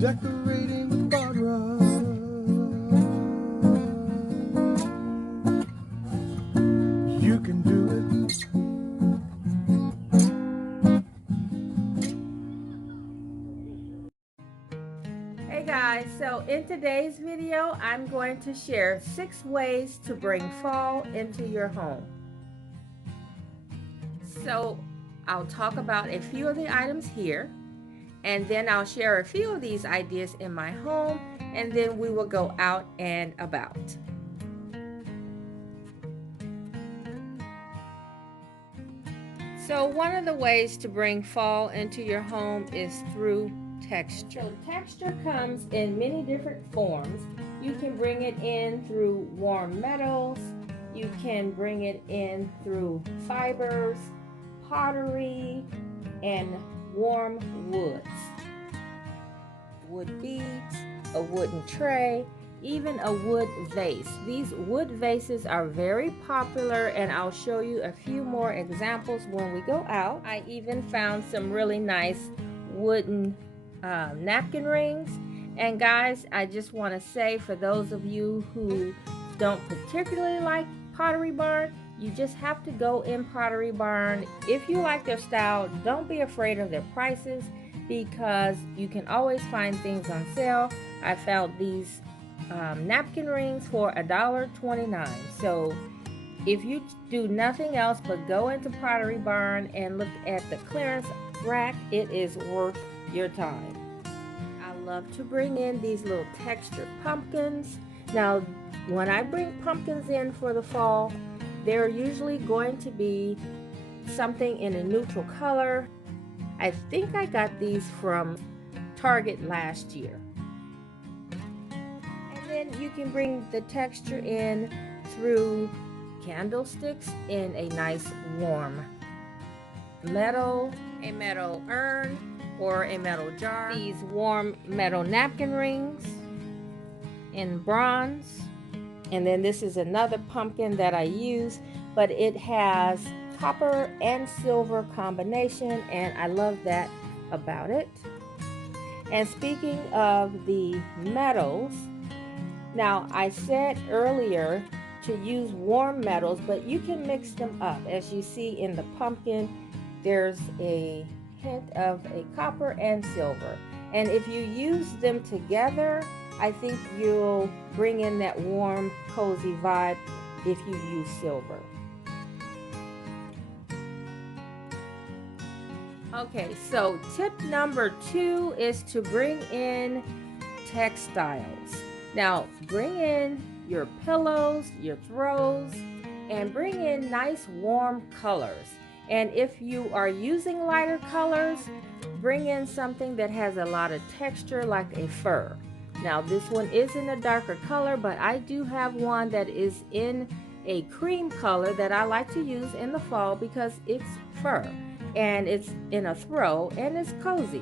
decorating with Barbara. You can do it. Hey guys, so in today's video, I'm going to share 6 ways to bring fall into your home. So I'll talk about a few of the items here, and then I'll share a few of these ideas in my home, and then we will go out and about. So one of the ways to bring fall into your home is through texture. So texture comes in many different forms. You can bring it in through warm metals, you can bring it in through fibers, pottery, and warm woods. Wood beads, a wooden tray, even a wood vase. These wood vases are very popular, and I'll show you a few more examples when we go out. I even found some really nice wooden napkin rings. And guys, I just want to say, for those of you who don't particularly like Pottery Barn, you just have to go in Pottery Barn. If you like their style, don't be afraid of their prices, because you can always find things on sale. I found these napkin rings for $1.29. So if you do nothing else but go into Pottery Barn and look at the clearance rack, it is worth your time. I love to bring in these little textured pumpkins. Now, when I bring pumpkins in for the fall, they're usually going to be something in a neutral color. I think I got these from Target last year. And then you can bring the texture in through candlesticks in a nice warm metal, a metal urn, or a metal jar. These warm metal napkin rings in bronze. And then this is another pumpkin that I use, but it has copper and silver combination, and I love that about it. And speaking of the metals, now I said earlier to use warm metals, but you can mix them up. As you see in the pumpkin, there's a hint of a copper and silver, and if you use them together, I think you'll bring in that warm, cozy vibe if you use silver. Okay, so tip number 2 is to bring in textiles. Now, bring in your pillows, your throws, and bring in nice warm colors. And if you are using lighter colors, bring in something that has a lot of texture, like a fur. Now, this one is in a darker color, but I do have one that is in a cream color that I like to use in the fall because it's fur and it's in a throw and it's cozy.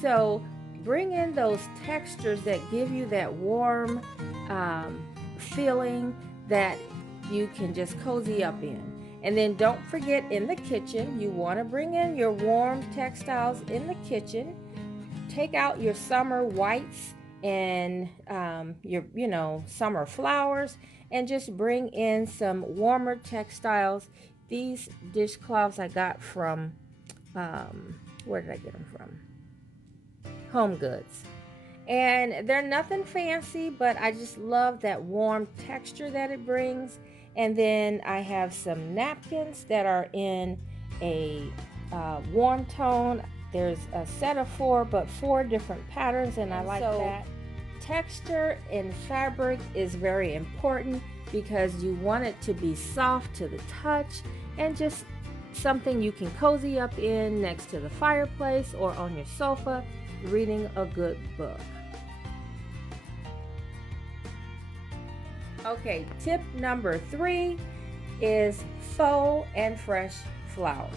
So bring in those textures that give you that warm feeling that you can just cozy up in. And then don't forget, in the kitchen, you want to bring in your warm textiles in the kitchen. Take out your summer whites and your summer flowers, and just bring in some warmer textiles. These dishcloths I got from where did I get them from? Home Goods. And they're nothing fancy, but I just love that warm texture that it brings. And then I have some napkins that are in a warm tone. There's a set of 4, but 4 different patterns, and I like that. Texture in fabric is very important because you want it to be soft to the touch and just something you can cozy up in next to the fireplace or on your sofa reading a good book. Okay, tip number 3 is faux and fresh flowers.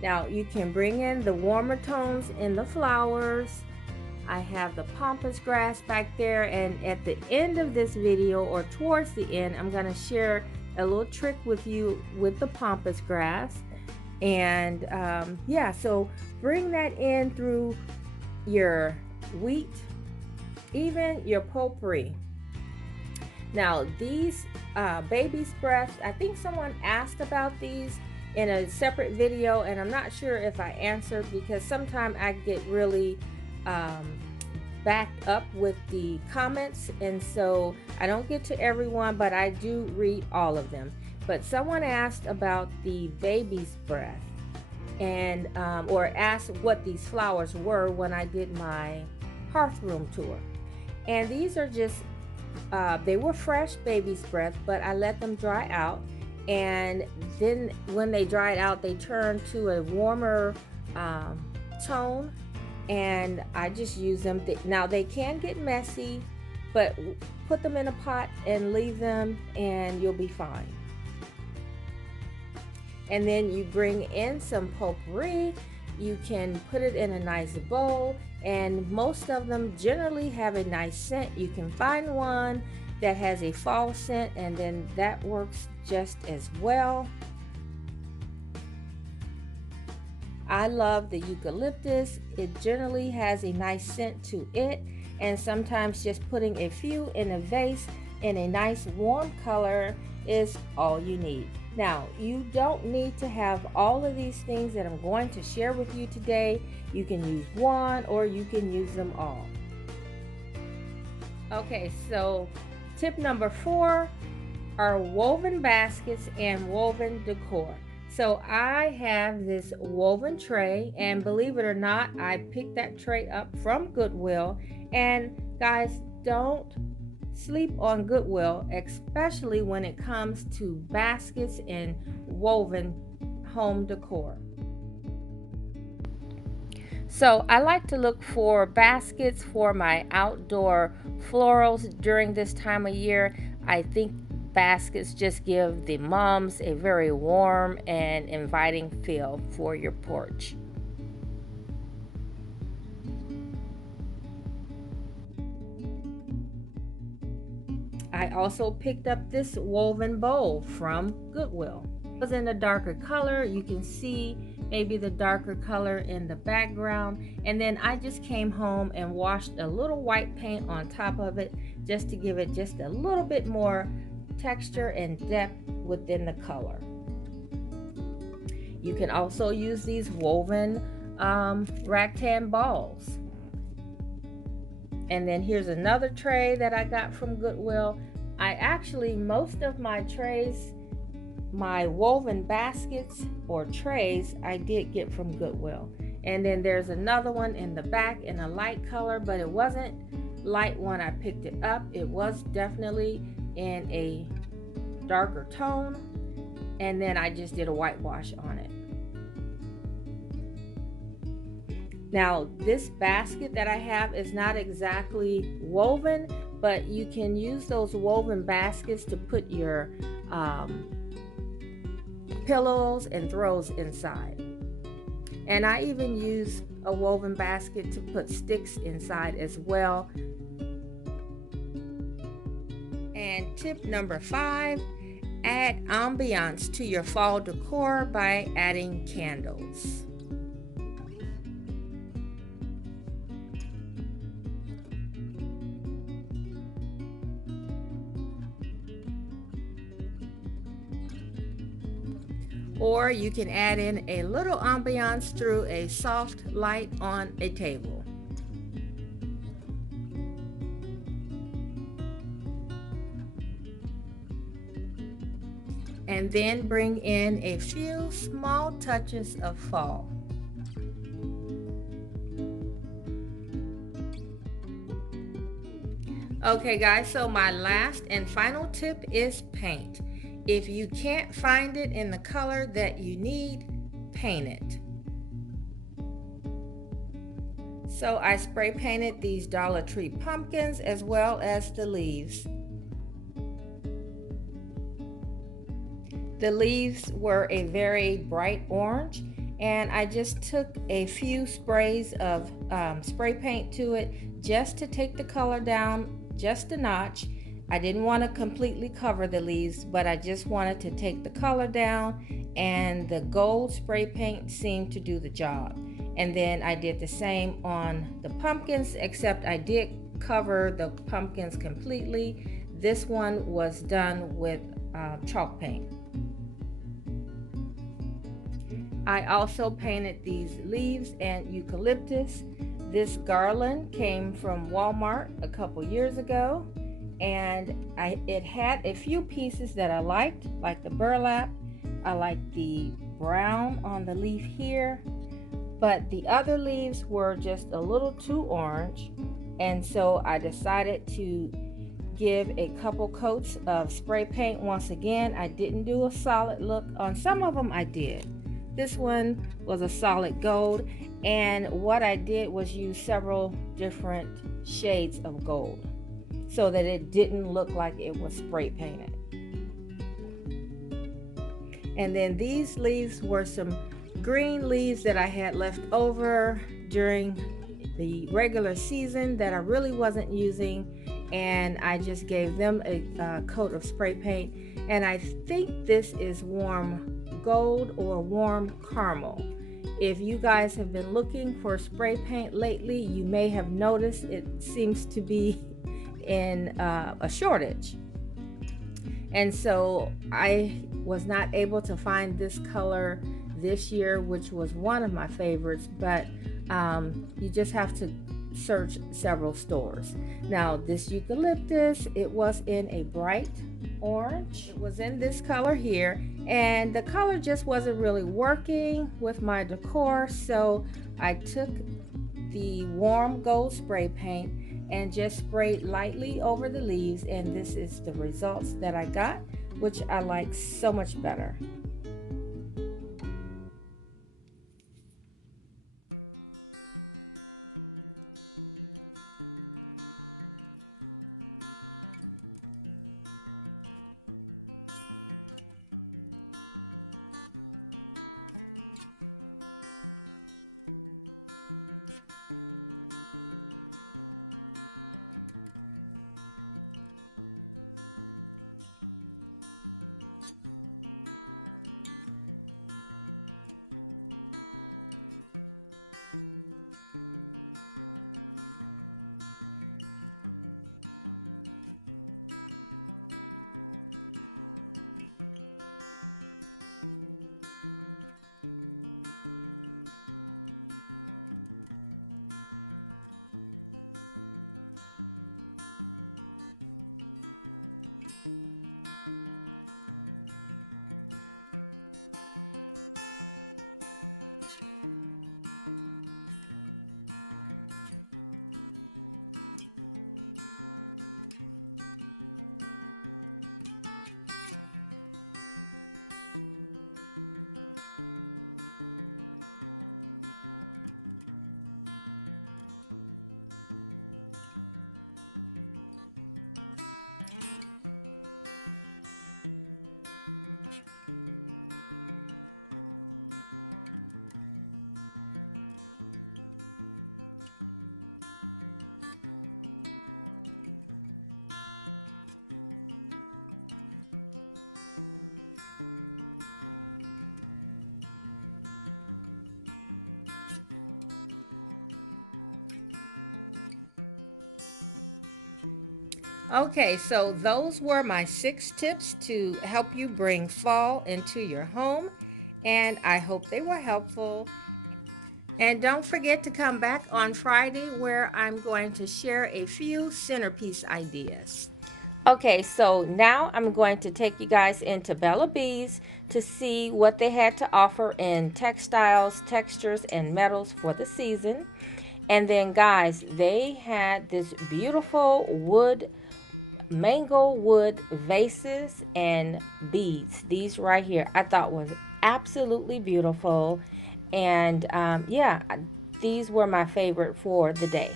Now, you can bring in the warmer tones in the flowers. I have the pampas grass back there, and at the end of this video, or towards the end, I'm going to share a little trick with you with the pampas grass. And yeah, so bring that in through your wheat even your potpourri. Now these baby's breath, I think someone asked about these in a separate video, and I'm not sure if I answered because sometimes I get really backed up with the comments, and so I don't get to everyone, but I do read all of them. But someone asked about the baby's breath, and or asked what these flowers were when I did my hearth room tour. And these are just they were fresh baby's breath, but I let them dry out, and then when they dried out they turned to a warmer tone, and I just use them. Now they can get messy, but put them in a pot and leave them and you'll be fine. And then you bring in some potpourri. You can put it in a nice bowl, and most of them generally have a nice scent. You can find one that has a fall scent, and then that works just as well. I love the eucalyptus. It generally has a nice scent to it, and sometimes just putting a few in a vase in a nice warm color is all you need. Now, you don't need to have all of these things that I'm going to share with you today. You can use one or you can use them all. Okay, so tip number 4 are woven baskets and woven decor. So I have this woven tray, and believe it or not, I picked that tray up from Goodwill. And guys, don't sleep on Goodwill, especially when it comes to baskets and woven home decor. So I like to look for baskets for my outdoor florals during this time of year. I think baskets just give the moms a very warm and inviting feel for your porch. I also picked up this woven bowl from Goodwill. It was in a darker color. You can see maybe the darker color in the background. And then I just came home and washed a little white paint on top of it just to give it just a little bit more texture and depth within the color. You can also use these woven rattan balls. And then here's another tray that I got from Goodwill. Most of my trays, my woven baskets or trays, I did get from Goodwill. And then there's another one in the back in a light color, but it wasn't light when I picked it up. It was definitely in a darker tone. And then I just did a whitewash on it. Now, this basket that I have is not exactly woven, but you can use those woven baskets to put your pillows and throws inside. And I even use a woven basket to put sticks inside as well. And tip number 5, add ambiance to your fall decor by adding candles. Or you can add in a little ambiance through a soft light on a table. And then bring in a few small touches of fall. Okay guys, so my last and final tip is paint. If you can't find it in the color that you need, paint it. So I spray painted these Dollar Tree pumpkins as well as the leaves. The leaves were a very bright orange, and I just took a few sprays of spray paint to it just to take the color down just a notch. I didn't want to completely cover the leaves, but I just wanted to take the color down, and the gold spray paint seemed to do the job. And then I did the same on the pumpkins, except I did cover the pumpkins completely. This one was done with chalk paint. I also painted these leaves and eucalyptus. This garland came from Walmart a couple years ago, and it had a few pieces that I liked, like the burlap. I liked the brown on the leaf here, but the other leaves were just a little too orange, and so I decided to give a couple coats of spray paint. Once again, I didn't do a solid look. On some of them I did. This one was a solid gold, and what I did was use several different shades of gold so that it didn't look like it was spray painted. And then these leaves were some green leaves that I had left over during the regular season that I really wasn't using, and I just gave them a coat of spray paint. And I think this is warm gold or warm caramel. If you guys have been looking for spray paint lately, you may have noticed it seems to be in a shortage. And so I was not able to find this color this year, which was one of my favorites, but you just have to search several stores. Now this eucalyptus, it was in a bright orange. It was in this color here, and the color just wasn't really working with my decor, so I took the warm gold spray paint and just sprayed lightly over the leaves, and this is the results that I got, which I like so much better. Okay, so those were my 6 tips to help you bring fall into your home, and I hope they were helpful. And don't forget to come back on Friday, where I'm going to share a few centerpiece ideas. Okay, so now I'm going to take you guys into Bella Bees to see what they had to offer in textiles, textures, and metals for the season. And then guys, they had this beautiful mango wood vases and beads. These right here I thought was absolutely beautiful, and yeah, these were my favorite for the day.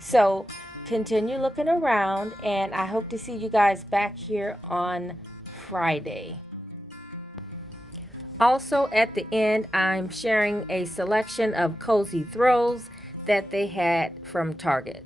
So continue looking around, and I hope to see you guys back here on Friday. Also at the end, I'm sharing a selection of cozy throws that they had from Target.